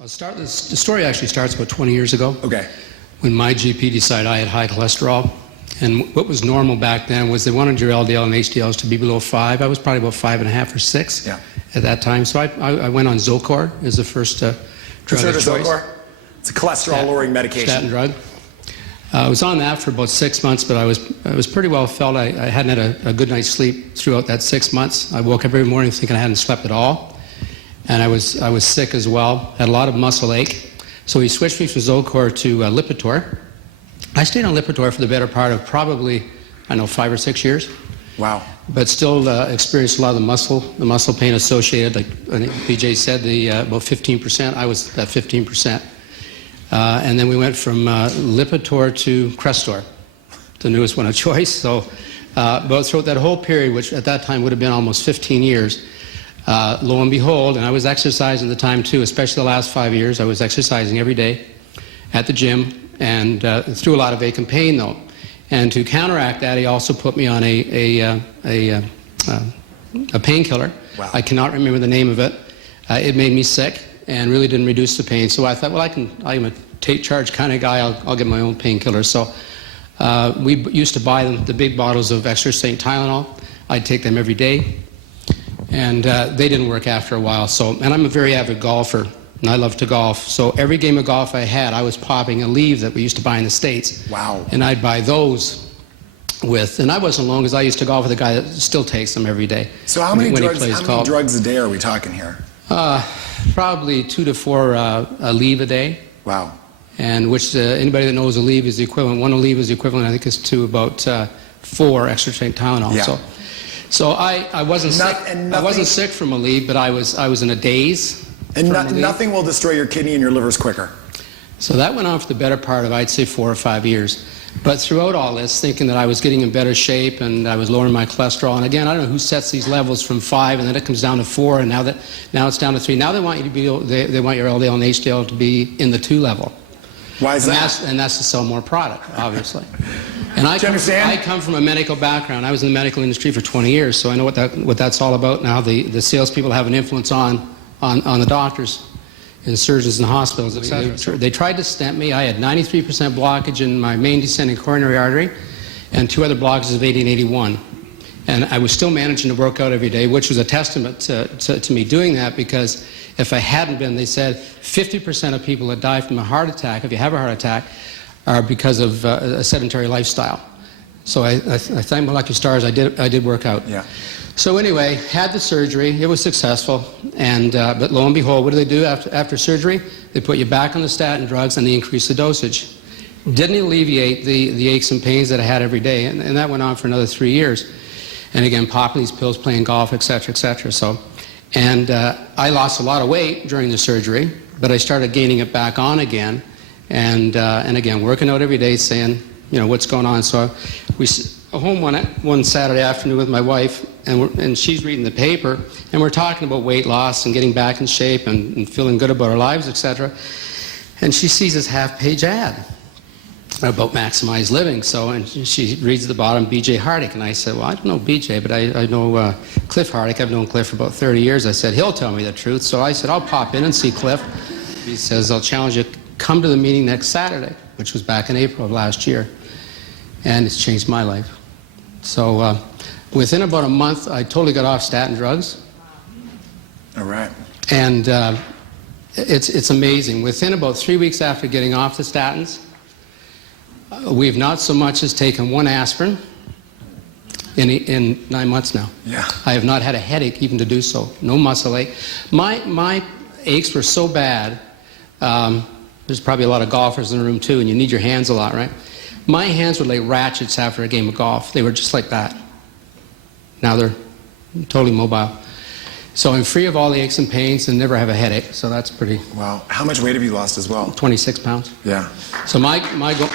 The story actually starts about 20 years ago. Okay. When my GP decided I had high cholesterol. And what was normal back then was they wanted your LDL and HDLs to be below 5. I was probably about 5.5 or 6 at that time. So I went on Zocor as the first drug of choice. Zocor? It's a cholesterol-lowering medication. Statin drug. I was on that for about 6 months, but I was pretty well felt. I hadn't had a good night's sleep throughout that 6 months. I woke up every morning thinking I hadn't slept at all. And I was sick as well, had a lot of muscle ache. So he switched me from Zocor to Lipitor. I stayed on Lipitor for the better part of probably, 5 or 6 years. Wow. But still experienced a lot of the muscle pain associated, like I think BJ said, about 15%. I was at 15%. And then we went from Lipitor to Crestor, the newest one of choice. So but throughout that whole period, which at that time would have been almost 15 years, lo and behold, and I was exercising at the time too, especially the last 5 years, I was exercising every day at the gym and through a lot of ache and pain though. And to counteract that, he also put me on a painkiller. Wow. I cannot remember the name of it. It made me sick and really didn't reduce the pain. So I thought, well, I'm a take charge kind of guy. I'll get my own painkiller. So we used to buy the big bottles of extra strength Tylenol. I'd take them every day. And they didn't work after a while. And I'm a very avid golfer, and I love to golf. So every game of golf I had, I was popping a leaf that we used to buy in the States. Wow. And I'd buy those and I wasn't alone because I used to golf with a guy that still takes them every day. So how many drugs a day are we talking here? Probably 2 to 4 Aleve a day. Wow. And which anybody that knows Aleve is the equivalent. One Aleve is the equivalent, I think, is to about 4 extra strength Tylenol. Yeah. So I wasn't sick. I wasn't sick from Aleve, but I was in a daze. And nothing will destroy your kidney and your livers quicker. So that went on for the better part of, I'd say, 4 or 5 years. But throughout all this, thinking that I was getting in better shape and I was lowering my cholesterol. And again, I don't know who sets these levels from 5, and then it comes down to 4, and now it's down to 3. Now they want you to be they want your LDL and HDL to be in the 2 level. Why is that? And that's to sell more product, obviously. And I come from a medical background. I was in the medical industry for 20 years, so I know what that's all about now. The salespeople have an influence on the doctors and surgeons and hospitals, etc. They tried to stent me. I had 93% blockage in my main descending coronary artery and 2 other blockages of 80 and 81. And I was still managing to work out every day, which was a testament to me doing that, because if I hadn't been, they said 50% of people that die from a heart attack, if you have a heart attack, are because of a sedentary lifestyle. So I thank my lucky stars I did work out. Yeah. So anyway, had the surgery. It was successful. And but lo and behold, what do they do after surgery? They put you back on the statin drugs and they increase the dosage. Didn't alleviate the aches and pains that I had every day. And that went on for another 3 years. And again, popping these pills, playing golf, etc., etc. So, and I lost a lot of weight during the surgery, but I started gaining it back on again. And again, working out every day, saying, what's going on. So we home one Saturday afternoon with my wife, and she's reading the paper, and we're talking about weight loss and getting back in shape and feeling good about our lives, etc. And she sees this half-page ad about maximized living. So, and she reads at the bottom, BJ Hardick. And I said, well, I don't know BJ, but I know Cliff Hardick. I've known Cliff for about 30 years. I said, he'll tell me the truth. So I said, I'll pop in and see Cliff. He says, I'll challenge you, come to the meeting next Saturday, which was back in April of last year. And it's changed my life. So within about a month, I totally got off statin drugs. All right. And it's amazing. Within about 3 weeks after getting off the statins, we've not so much as taken 1 aspirin in 9 months now. Yeah. I have not had a headache even to do so. No muscle ache. My aches were so bad. There's probably a lot of golfers in the room too, and you need your hands a lot, right? My hands were like ratchets after a game of golf. They were just like that. Now they're totally mobile. So I'm free of all the aches and pains and never have a headache. So that's pretty. Wow. How much weight have you lost as well? 26 pounds. Yeah. So my goal.